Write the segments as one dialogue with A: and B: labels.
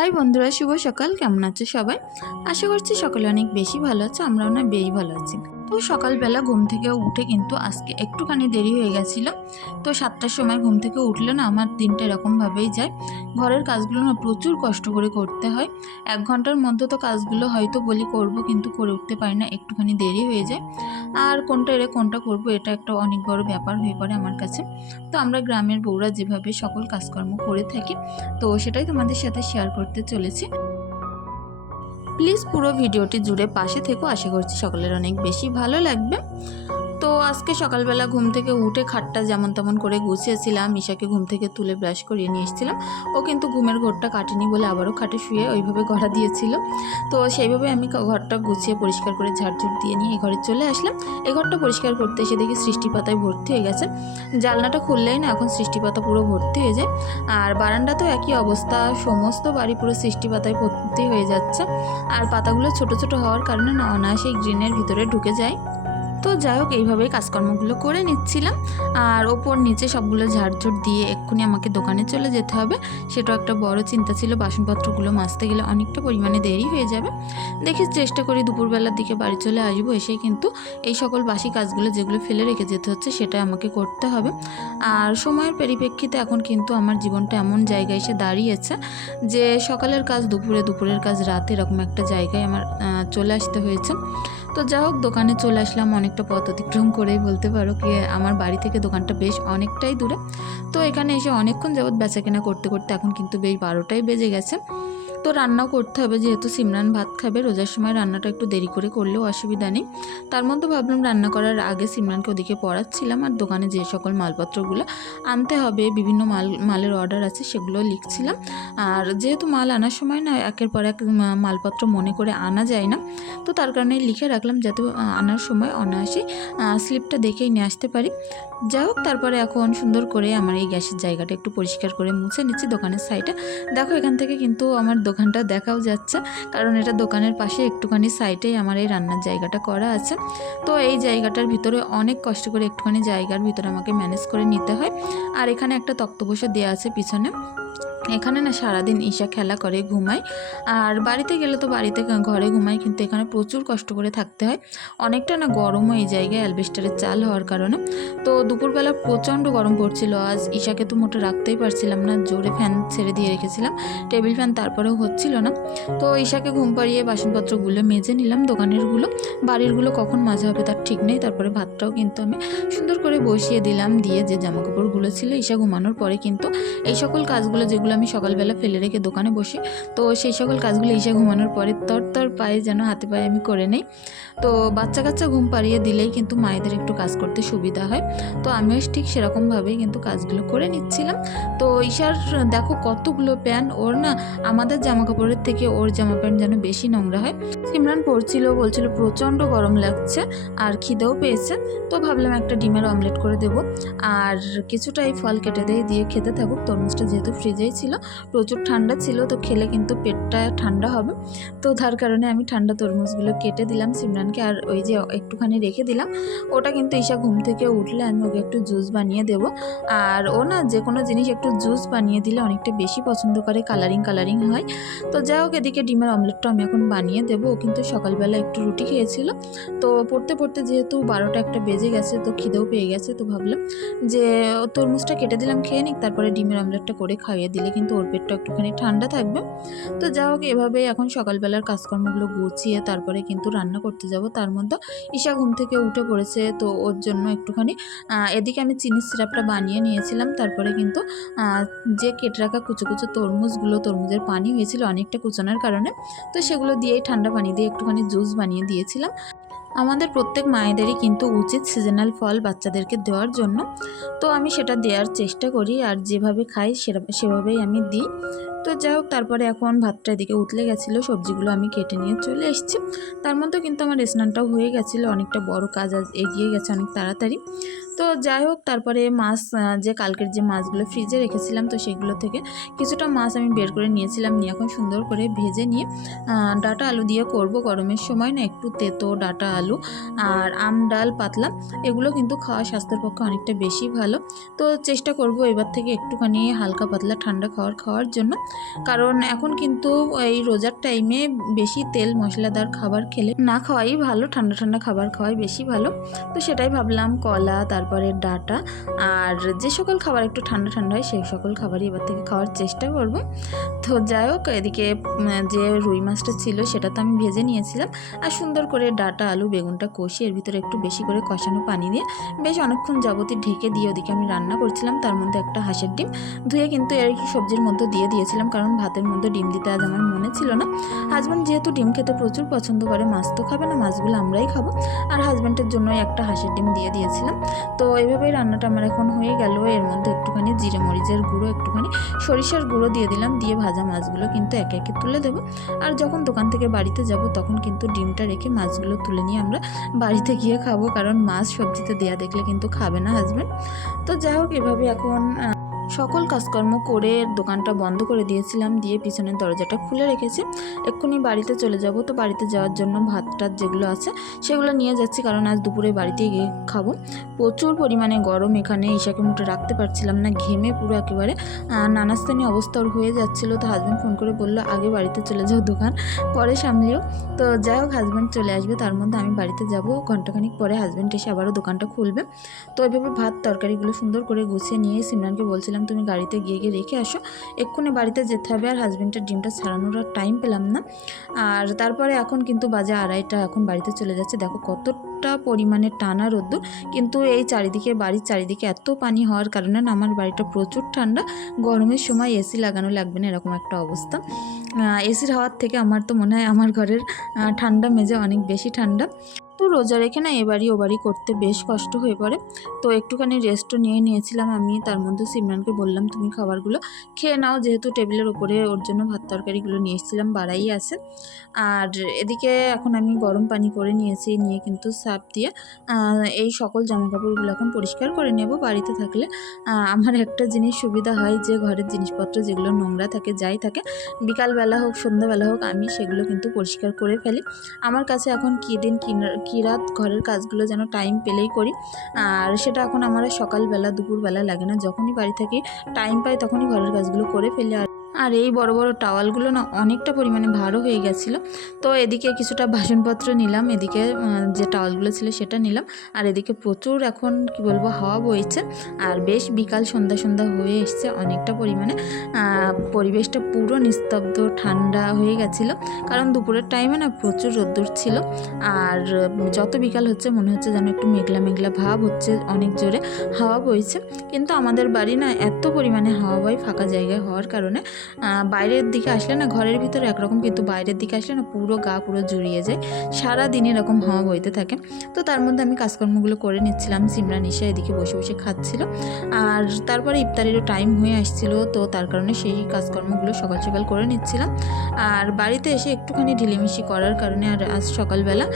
A: High বন্ধুরা, শুভ সকাল। কেমন আছে সবাই? আশা করছি সকলে অনেক বেশি ভালো আছে আমরা না বেশি ভালো আছি। তো সকালবেলা ঘুম থেকে উঠে কিন্তু আজকে একটুখানি দেরি হয়ে গেছিল। তো সাতটার সময় ঘুম থেকে উঠলে না আমার দিনটা এরকমভাবেই যায়। ঘরের কাজগুলো না প্রচুর কষ্ট করে করতে হয়। এক ঘণ্টার মধ্যে তো কাজগুলো হয়তো বলি করব কিন্তু করে উঠতে পারি না, একটুখানি দেরি হয়ে যায়। আর কোনটা এরে কোনটা করব এটা একটা অনেক বড় ব্যাপার হয়ে পড়ে আমার কাছে। তো আমরা গ্রামের বউরা যেভাবে সকল কাজকর্ম করে থাকি, তো সেটাই তোমাদের সাথে শেয়ার করতে চলেছি। প্লিজ পুরো ভিডিওটি জুড়ে পাশে থেকেও আশা করছি সকলের অনেক বেশি ভালো লাগবে। তো আজকে সকালবেলা ঘুম থেকে উঠে খাটটা যেমন তেমন করে গুছিয়েছিলাম, ঈশাকে ঘুম থেকে তুলে ব্রাশ করিয়ে নিয়ে এসেছিলাম। ও কিন্তু ঘুমের ঘরটা কাটেনি বলে আবারও খাটে শুয়ে ওইভাবে গড়া দিয়েছিল। তো সেইভাবে আমি ঘরটা গুছিয়ে পরিষ্কার করে ঝাড়ঝুট দিয়ে নিয়ে এই ঘরে চলে আসলাম। এই ঘরটা পরিষ্কার করতে এসে দেখি সৃষ্টি পাতায় ভর্তি হয়ে গেছে। জানলাটা খুললেই না, এখন সৃষ্টি পাতা পুরো ভর্তি হয়ে যায়। আর বারান্দা তো একই অবস্থা, সমস্ত বাড়ি পুরো সৃষ্টি পাতায় ভর্তি হয়ে যাচ্ছে। আর পাতাগুলো ছোট ছোট হওয়ার কারণে না, অনায়াসেই গ্রিনের ভিতরে ঢুকে যায়। তো যাই হোক, এইভাবেই কাজকর্মগুলো করে নিচ্ছিলাম। আর ওপর নিচে সবগুলো ঝাড়ঝুট দিয়ে এক্ষুনি আমাকে দোকানে চলে যেতে হবে। সেটাও একটা বড় চিন্তা ছিল, বাসনপত্রগুলো মাজতে গেলে অনেকটা পরিমাণে দেরি হয়ে যাবে। দেখি চেষ্টা করি দুপুরবেলার দিকে বাড়ি চলে আসব এসে কিন্তু এই সকল বাসি কাজগুলো যেগুলো ফেলে রেখে যেতে হচ্ছে সেটা আমাকে করতে হবে। আর সময়ের পরিপ্রেক্ষিতে এখন কিন্তু আমার জীবনটা এমন জায়গায় এসে দাঁড়িয়েছে যে সকালের কাজ, দুপুরে দুপুরের কাজ, রাতে এরকম একটা জায়গায় আমার চলে আসতে হয়েছে। তো যা হোক, দোকানে চলে আসলাম, অনেকটা পথ অতিক্রম করে বলতে পারো কি, আমার বাড়ি থেকে দোকানটা বেশ অনেকটাই দূরে। তো এখানে এসে অনেকক্ষণ যাবৎ বেচা কেনা করতে করতে এখন কিন্তু বেশ বারোটাই বেজে গেছে। তো রান্নাও করতে হবে, যেহেতু সিমরান ভাত খাবে, রোজার সময় রান্নাটা একটু দেরি করে করলেও অসুবিধা নেই। তার মধ্যে ভাবলাম রান্না করার আগে সিমরানকে ওদিকে পড়াচ্ছিলাম আর দোকানে যে সকল মালপত্রগুলো আনতে হবে, বিভিন্ন মাল, মালের অর্ডার আছে সেগুলো লিখছিলাম। আর যেহেতু মাল আনার সময় না একের পর এক মালপত্র মনে করে আনা যায় না, তো তার কারণে লিখে রাখলাম যাতে আনার সময় অনায়াসে স্লিপটা দেখেই নিয়ে আসতে পারি। যাই হোক, তারপরে এখন সুন্দর করে আমার এই গ্যাসের জায়গাটা একটু পরিষ্কার করে মুছে নিচ্ছি দোকানের সাইডে দেখো এখান থেকে কিন্তু আমার দোকানটা দেখাও যাচ্ছে। কারণ এটা দোকানের পাশে একটুখানি সাইডেই আমার এই রান্নার জায়গাটা করা আছে। তো এই জায়গাটার ভিতরে অনেক কষ্ট করে একটুখানি জায়গার ভিতরে আমাকে ম্যানেজ করে নিতে হয়। আর এখানে একটা তক্তপোষা দেওয়া আছে পিছনে। এখানে না সারাদিন ঈশা খেলা করে, ঘুমায়। আর বাড়িতে গেলে তো বাড়িতে ঘরে ঘুমায়, কিন্তু এখানে প্রচুর কষ্ট করে থাকতে হয়। অনেকটা না গরমও এই জায়গায় অ্যালবেস্টারের চাল হওয়ার কারণে। তো দুপুরবেলা প্রচণ্ড গরম পড়ছিল। আজ ঈশাকে তো মোটে রাখতেই পারছিলাম না, জোরে ফ্যান ছেড়ে দিয়ে রেখেছিলাম। টেবিল ফ্যান তারপরেও হচ্ছিল না। তো ঈশাকে ঘুম পাড়িয়ে বাসনপত্রগুলো মেজে নিলাম দোকানেরগুলো। বাড়িরগুলো কখন মাজা হবে তার ঠিক নেই। তারপরে ভাতটাও কিন্তু আমি সুন্দর করে বসিয়ে দিলাম, দিয়ে যে জামা কাপড়গুলো ছিল, ঈশা ঘুমানোর পরে কিন্তু এই সকল কাজগুলো যেগুলো আমি সকালবেলা ফেলে রেখে দোকানে বসি। তো সেই সকল কাজগুলো এসে ঘুমানোর পরে তর তর পায়ে যেন হাতে পায়ে আমি করে নেই। তো বাচ্চা কাচ্চা ঘুম পাড়িয়ে দিলেই কিন্তু মায়েদের একটু কাজ করতে সুবিধা হয়। তো আমিও ঠিক সেরকমভাবেই কিন্তু কাজগুলো করে নিচ্ছিলাম। তো ঈশার, দেখো কতগুলো প্যান্ট। ওর না, আমাদের জামা কাপড়ের থেকে ওর জামা প্যান্ট যেন বেশি নোংরা হয়। সিমরান পড়ছিল, বলছিল, প্রচণ্ড গরম লাগছে, আর খিদেও পেয়েছে। তো ভাবলাম একটা ডিমের অমলেট করে দেব। আর কিছুটা এই ফল কেটে দিয়ে দিয়ে খেতে থাকুক। তরমুজটা যেহেতু ফ্রিজেই ছিল, প্রচুর ঠান্ডা ছিল, তো খেলে কিন্তু পেটটা ঠান্ডা হবে। তো তার কারণে আমি ঠান্ডা তরমুজগুলো কেটে দিলাম সিমরানকে, আর ওই যে একটুখানি রেখে দিলাম। ওটা কিন্তু ঈশা ঘুম থেকে উঠলে আমি ওকে একটু জুস বানিয়ে দেবো। আর ও না, যে কোনো জিনিস একটু জুস বানিয়ে দিলে অনেকটা বেশি পছন্দ করে। কালারিং কালারিং হয়। তো যাই হোক, এদিকে ডিমের অমলেটটা আমি এখন বানিয়ে দেবো। কিন্তু সকালবেলা একটু রুটি খেয়েছিল। তো পড়তে পড়তে যেহেতু বারোটা একটা বেজে গেছে, তো খিদেও পেয়ে গেছে, তো ভাবলাম যে তরমুজটা কেটে দিলাম, খেয়ে নিক, তারপরে ডিমের আমলেটটা করে খাইয়ে দিলে কিন্তু ওর পেটটা একটুখানি ঠান্ডা থাকবে। তো যা হোক এভাবেই এখন সকালবেলার কাজকর্মগুলো গুছিয়ে তারপরে কিন্তু রান্না করতে যাব। তার মধ্যে ঈশা ঘুম থেকে উঠে পড়েছে, তো ওর জন্য একটুখানি এদিকে আমি চিনির সিরাপটা বানিয়ে নিয়েছিলাম। তারপরে কিন্তু যে কেটে রাখা কুচো কুচো তরমুজগুলো, তরমুজের পানি হয়েছিল অনেকটা কুচানোর কারণে, তো সেগুলো দিয়েই ঠান্ডা পানি দিয়ে একটুখানি জুস বানিয়ে দিয়েছিলাম। আমাদের প্রত্যেক মায়েদেরই কিন্তু উচিত সিজনাল ফল বাচ্চাদেরকে দেওয়ার জন্য। তো আমি সেটা দেওয়ার চেষ্টা করি আর যেভাবে খাই সেভাবেই আমি দিই। তো যাই হোক, তারপরে এখন ভাতটা এদিকে উতলে গেছিল, সবজিগুলো আমি কেটে নিয়ে চলে এসেছি। তার মধ্যে কিন্তু আমার স্নানটাও হয়ে গেছিল, অনেকটা বড় কাজ আজ এগিয়ে গেছে অনেক তাড়াতাড়ি। তো যাই হোক, তারপরে মাছ যে কালকের যে মাছগুলো ফ্রিজে রেখেছিলাম তো সেগুলো থেকে কিছুটা মাছ আমি বের করে নিয়েছিলাম নিয়ে এখন সুন্দর করে ভেজে নিয়ে ডাটা আলু দিয়ে করব। গরমের সময় না একটু তেতো ডাটা আলু আর আম, ডাল, পাতলা এগুলো কিন্তু খাওয়া স্বাস্থ্যের পক্ষে অনেকটা বেশি ভালো। তো চেষ্টা করব এবার থেকে একটুখানি হালকা পাতলা ঠান্ডা খাওয়ার খাওয়ার জন্য। কারণ এখন কিন্তু এই রোজার টাইমে বেশি তেল মশলাদার খাবার খেলে না খাওয়াই ভালো, ঠান্ডা ঠান্ডা খাবার খাওয়াই বেশি ভালো। তো সেটাই ভাবলাম কলা, তারপরে ডাটা। আর যে সকল খাবার একটু ঠান্ডা ঠান্ডা হয়, সেই সকল খাবারই এবার থেকে খাওয়ার চেষ্টা করব। তো যাই হোক, এদিকে যে রুই মাছটা ছিল, সেটা তো আমি ভেজে নিয়েছিলাম। আর সুন্দর করে ডাটা, আলু, বেগুনটা কষিয়ে এর ভিতরে একটু বেশি করে কষানো পানি দিয়ে বেশ অনেকক্ষণ যাবতী ঢেকে দিয়ে ওদিকে আমি রান্না করছিলাম। তার মধ্যে একটা হাঁসের ডিম। ধুয়ে কিন্তু এর সবজির মধ্যে দিয়ে দিয়েছিলাম, কারণ ভাতের মধ্যে ডিম দিতে আজ আমার মনে ছিল না। হাজব্যান্ড যেহেতু ডিম খেতে প্রচুর পছন্দ করে, মাছ তো খাবে না, মাছগুলো আমরাই খাব। আর হাজব্যান্ডের জন্য একটা হাঁসের ডিম দিয়ে দিয়েছিলাম। তো এভাবেই রান্নাটা আমার এখন হয়ে গেল। এর মধ্যে একটুখানি জিরে মরিচের গুঁড়ো, একটুখানি সরিষার গুঁড়ো দিয়ে দিলাম। দিয়ে ভাজা মাছগুলো কিন্তু একে একে তুলে দেব। আর যখন দোকান থেকে বাড়িতে যাব, তখন কিন্তু ডিমটা রেখে মাছগুলো তুলে নিয়ে আমরা বাড়িতে গিয়ে খাব। কারণ মাছ সবজিতে দেয়া দেখলে কিন্তু খাবে না হাজব্যান্ড তো যাই হোক, এভাবে এখন সকল কাজকর্ম করে দোকানটা বন্ধ করে দিয়েছিলাম দিয়ে পিছনের দরজাটা খুলে রেখেছি। এক্ষুনি বাড়িতে চলে যাব। তো বাড়িতে যাওয়ার জন্য ভাত টাত যেগুলো আছে সেগুলো নিয়ে যাচ্ছি কারণ আজ দুপুরে বাড়িতে গিয়ে খাব। প্রচুর পরিমাণে গরম এখানে ঈশাকে মুঠে রাখতে পারছিলাম না ঘেমে পুরো একেবারে। আহ, নানাস্তানি অবস্থা ওর হয়ে যাচ্ছিল তো হাজব্যান্ড ফোন করে বলল আগে বাড়িতে চলে যাও দোকান পরে সামলিও। তো যাই হোক হাজব্যান্ড চলে আসবে তার মধ্যে আমি বাড়িতে যাব। ঘন্টাখানিক পরে হাজব্যান্ড এসে আবারও দোকানটা খুলবে। তো এভাবে ভাত তরকারিগুলো সুন্দর করে গুছিয়ে নিয়ে সিমরানকে বলছিলাম তুমি গাড়িতে গিয়ে গিয়ে রেখে আসো। এক্ষুনি বাড়িতে যেতে হবে। আর হাজব্যান্ডের ডিমটা ছাড়ানোর টাইম পেলাম না। আর তারপরে এখন কিন্তু বাজে আড়াইটা, এখন বাড়িতে চলে যাচ্ছে। দেখো কতটা পরিমাণে টানা রোদ্দুর। কিন্তু এই চারিদিকে, বাড়ির চারিদিকে এত পানি হওয়ার কারণে না, আমার বাড়িটা প্রচুর ঠান্ডা। গরমের সময় এসি লাগানো লাগবে না, এরকম একটা অবস্থা। এসির হাওয়ার থেকে আমার তো মনে হয় আমার ঘরের ঠান্ডা মেজে অনেক বেশি ঠান্ডা। তো রোজা রেখে না এবারই ওবারই করতে বেশ কষ্ট হয়ে পড়ে। তো একটুখানি রেস্টও নিয়ে নিয়েছিলাম আমি। তার মধ্যে সিমরানকে বললাম, তুমি খাবারগুলো খেয়ে নাও। যেহেতু টেবিলের ওপরে ওর জন্য ভাত তরকারিগুলো নিয়ে এসেছিলাম, বাড়াই আছে। আর এদিকে এখন আমি গরম পানি করে নিয়েছি, নিয়ে কিন্তু সাপ দিয়ে এই সকল জামা কাপড়গুলো এখন পরিষ্কার করে নেব বাড়িতে থাকলে। আমার একটা জিনিস সুবিধা হয় যে, ঘরের জিনিসপত্র যেগুলো নোংরা থাকে, যাই থাকে, বিকালবেলা হোক, সন্ধ্যাবেলা হোক, আমি সেগুলো কিন্তু পরিষ্কার করে ফেলি। আমার কাছে এখন কী দিন, কী কী রাত ঘরের কাজগুলো যেন টাইম পেলেই করি। আর সেটা এখন আমার সকালবেলা, দুপুরবেলা লাগে না। যখনই বাড়ি থাকি টাইম পাই তখনই ঘরের কাজগুলো করে ফেলি আর আর এই বড় বড় টাওয়ালগুলো না অনেকটা পরিমাণে ভারও হয়ে গেছিল। তো এদিকে কিছুটা বাসনপত্র নিলাম, এদিকে যে টাওয়ালগুলো ছিল সেটা নিলাম। আর এদিকে প্রচুর এখন, কি বলব, হাওয়া বইছে। আর বেশ বিকাল সন্ধ্যা সন্ধ্যা হয়ে এসছে অনেকটা পরিমাণে। পরিবেশটা পুরো নিস্তব্ধ, ঠান্ডা হয়ে গেছিল। কারণ দুপুরের টাইমে না প্রচুর রোদ্দুর ছিল। আর যত বিকাল হচ্ছে, মনে হচ্ছে যেন একটু মেঘলা মেঘলা ভাব হচ্ছে অনেক জোরে। হাওয়া বইছে। কিন্তু আমাদের বাড়ি না এত পরিমাণে হাওয়া বয় ফাঁকা জায়গায় হওয়ার কারণে বাইরের দিকে আসলে না, ঘরের ভিতরে একরকম কিন্তু বাইরের দিকে আসলে না পুরো গা পুরো জুড়িয়ে যায়। সারা দিন এরকম হাওয়া বইতে থাকে। তো তার মধ্যে আমি কাজকর্মগুলো করে নিচ্ছিলাম সিমরান ইসা এদিকে বসে বসে খাচ্ছিল। আর তারপরে ইফতারেরও টাইম হয়ে আসছিল, তো তার কারণে সেই কাজকর্মগুলো সকাল সকাল করে নিচ্ছিলাম। আর বাড়িতে এসে একটুখানি ঢিলেমিশি করার কারণে আর আজ সকালবেলা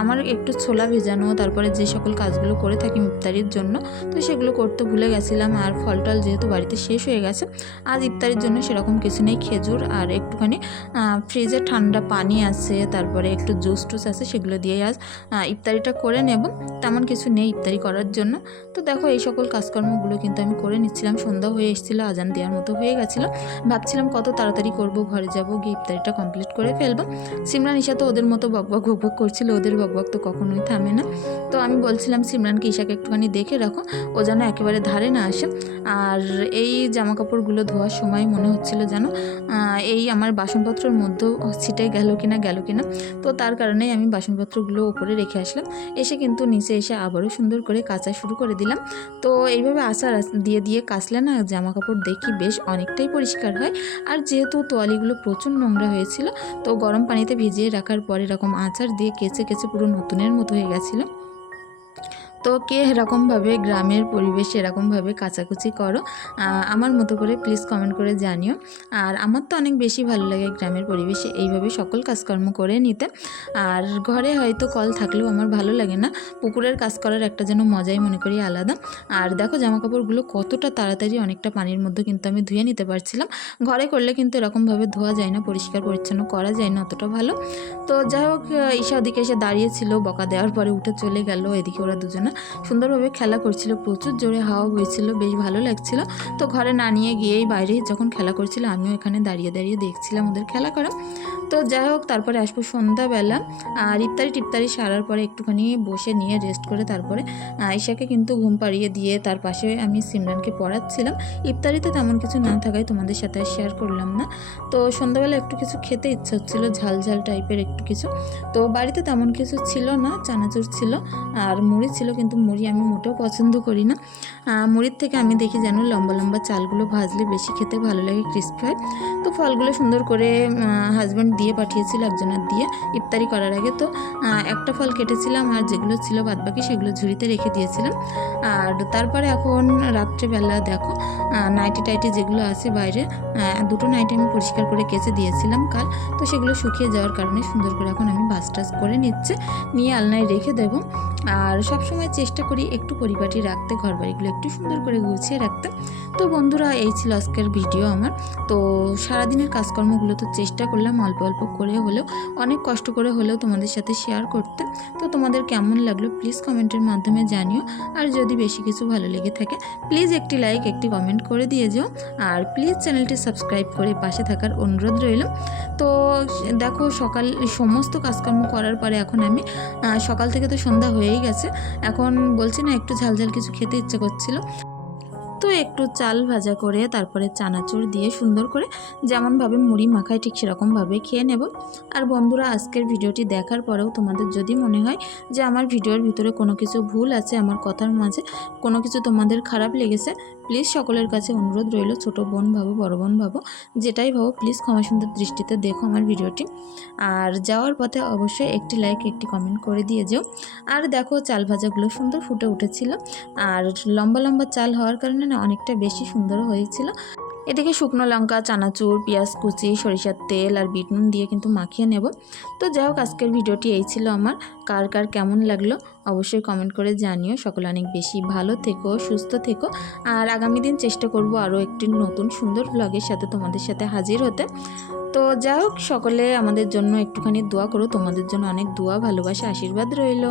A: আমার একটু ছোলা ভেজানো, তারপরে যে সকল কাজগুলো করে থাকি ইফতারির জন্য, তো সেগুলো করতে ভুলে গেছিলাম। আর ফল টল যেহেতু বাড়িতে শেষ হয়ে গেছে, আজ ইফতারির জন্য সেরকম কিছু নেই, খেজুর আর একটুখানি ফ্রিজে ঠান্ডা পানি আছে, তারপরে একটু জুস টুস আছে, সেগুলো দিয়ে আজ ইফতারিটা করে নেব। তেমন কিছু নেই ইফতারি করার জন্য। তো দেখো এই সকল কাজকর্মগুলো কিন্তু আমি করে নিচ্ছিলাম, সন্ধ্যা হয়ে এসেছিল, আজান দেওয়ার মতো হয়ে গেছিল। ভাবছিলাম কত তাড়াতাড়ি করব, ঘরে যাব, গিয়ে ইফতারিটা কমপ্লিট করে ফেলব। সিমরান ঈশা তো ওদের মতো বকবক বকবক করছিল, ওদের বকবক তো কখনোই থামে না। তো আমি বলছিলাম, সিমরানকে ঈশাকে একটুখানি দেখে রাখো, ও যেন একেবারে ধারে না আসে। আর এই জামা কাপড়গুলো ধোয়ার সময় মনে হচ্ছিল যেন এই আমার বাসনপত্রের মধ্যেও ছিটে গেল কিনা গেল কিনা। তো তার কারণেই আমি বাসনপত্রগুলো ওপরে রেখে আসলাম। এসে কিন্তু নিচে এসে আবারও সুন্দর করে কাচা শুরু করে দিলাম। তো এইভাবে আচার দিয়ে দিয়ে কাচলে না জামা কাপড় দেখি বেশ অনেকটাই পরিষ্কার হয়। আর যেহেতু তোয়ালিগুলো প্রচুর নোংরা হয়েছিল, তো গরম পানিতে ভিজিয়ে রাখার পর এরকম আচার দিয়ে কেচে কেচে পুরো নতুনের মতো হয়ে গেছিল। তো কে এরকমভাবে গ্রামের পরিবেশ এরকমভাবে কাচাকুচি করো আমার মতো করে প্লিজ কমেন্ট করে জানিও। আর আমার তো অনেক বেশি ভালো লাগে গ্রামের পরিবেশে এইভাবে সকল কাজকর্ম করে নিতে। আর ঘরে হয়তো কল থাকলেও আমার ভালো লাগে না, পুকুরের কাজ করার একটা যেন মজাই মনে করি আলাদা। আর দেখো জামা কাপড়গুলো কতটা তাড়াতাড়ি অনেকটা পানির মধ্যে কিন্তু আমি ধুয়ে নিতে পারছিলাম। ঘরে করলে কিন্তু এরকমভাবে ধোয়া যায় না, পরিষ্কার পরিচ্ছন্ন করা যায় না, অতটা ভালো। তো যাই হোক ঈশা ওদিকে এসে দাঁড়িয়েছিল বকা দেওয়ার পরে উঠে চলে গেল, এদিকে ওরা দুজনে। সুন্দরভাবে খেলা করছিল, প্রচুর জোরে হাওয়া বইছিল, বেশ ভালো লাগছিল। তো ঘরে না নিয়ে গিয়েই বাইরে যখন খেলা করছিল, আমিও এখানে দাঁড়িয়ে দাঁড়িয়ে দেখছিলাম ওদের খেলা করা। তো যাই হোক, তারপরে আসব সন্ধ্যাবেলা। আর ইফতারি টিফতারি সারার পরে একটুখানি বসে নিয়ে রেস্ট করে তারপরে আয়শাকে কিন্তু ঘুম পাড়িয়ে দিয়ে তার পাশে আমি সিমরানকে পড়াচ্ছিলাম। ইফতারিতে তেমন কিছু না থাকায় তোমাদের সাথে আর শেয়ার করলাম না। তো সন্ধ্যাবেলা একটু কিছু খেতে ইচ্ছা হচ্ছিল, ঝাল ঝাল টাইপের একটু কিছু। তো বাড়িতে তেমন কিছু ছিল না, চানাচুর ছিল, আর মুড়ি ছিল কিন্তু মুড়ি আমি মোটেও পছন্দ করি না। মুড়ির থেকে আমি দেখি যেন লম্বা লম্বা চালগুলো ভাজলে বেশি খেতে ভালো লাগে ক্রিস্পি হয়। তো ফলগুলো সুন্দর করে হাজব্যান্ড দিয়ে পাঠিয়েছিল একজনের দিয়ে ইফতারি করার আগে। তো একটা ফল কেটেছিলাম আর যেগুলো ছিল বাদবাকি সেগুলো ঝুড়িতে রেখে দিয়েছিলাম। আর তারপরে এখন রাত্রেবেলা দেখো নাইটি টাইটি যেগুলো আছে বাইরে দুটো নাইটি আমি পরিষ্কার করে কেচে দিয়েছিলাম কাল। তো সেগুলো শুকিয়ে যাওয়ার কারণে সুন্দর করে এখন আমি বাস টাস করে নিচ্ছে, নিয়ে আলনায় রেখে দেবো। আর সবসময় চেষ্টা করি একটু পরিপাটি রাখতে ঘর বাড়িগুলো একটু সুন্দর করে গুছিয়ে রাখতে। তো বন্ধুরা, এই ছিল আজকের ভিডিও আমার। তো সারাদিনের কাজকর্মগুলো তো চেষ্টা করলাম অল্প অল্প করে হলেও, অনেক কষ্ট করে হলেও তোমাদের সাথে শেয়ার করতে। তো তোমাদের কেমন লাগল প্লিজ কমেন্টের মাধ্যমে জানিও। আর যদি বেশি কিছু ভালো লেগে থাকে প্লিজ একটি লাইক একটি কমেন্ট করে দিয়ে যাও। আর প্লিজ চ্যানেলটি সাবস্ক্রাইব করে পাশে থাকার অনুরোধ রইল। তো দেখো, সকাল, সমস্ত কাজকর্ম করার পরে এখন আমি সকাল থেকে তো সন্ধ্যা হয়েই গেছে। এখন বলছি না, একটু ঝাল ঝাল কিছু খেতে ইচ্ছে করছিল। তো একটু চাল ভাজা করে তারপরে চানাচুর দিয়ে সুন্দর করে যেমনভাবে মুড়ি মাখায় ঠিক সেরকমভাবে খেয়ে নেব। আর বন্ধুরা, আজকের ভিডিওটি দেখার পরেও তোমাদের যদি মনে হয় যে আমার ভিডিওর ভিতরে কোনো কিছু ভুল আছে, আমার কথার মাঝে কোনো কিছু তোমাদের খারাপ লেগেছে, প্লিজ সকলের কাছে অনুরোধ রইল, ছোট বোন ভাবো, বড় বোন ভাবো, যেটাই ভাবো, প্লিজ ক্ষমা সুন্দর দৃষ্টিতে দেখো আমার ভিডিওটি। আর যাওয়ার পথে অবশ্যই একটি লাইক একটি কমেন্ট করে দিয়ে যেও। আর দেখো, চাল ভাজাগুলো সুন্দর ফুটে উঠেছিল। আর লম্বা লম্বা চাল হওয়ার কারণে না অনেকটা বেশি সুন্দর হয়েছিল। এদিকে শুকনো লঙ্কা, চানাচুর, পেঁয়াজ কুচি, সরিষার তেল আর বিট নুন দিয়ে কিন্তু মাখিয়ে নেব। তো যাই হোক, আজকের ভিডিওটি এই ছিল আমার। কার কার কেমন লাগল অবশ্যই কমেন্ট করে জানিও। সকলে অনেক বেশি ভালো থেকো, সুস্থ থেকো। আর আগামী দিন চেষ্টা করব আরও একটি নতুন সুন্দর ব্লগের সাথে তোমাদের সাথে হাজির হতে। তো যাই হোক, সকলে আমাদের জন্য একটুখানি দোয়া করো। তোমাদের জন্য অনেক দোয়া, ভালোবাসা, আশীর্বাদ রইল।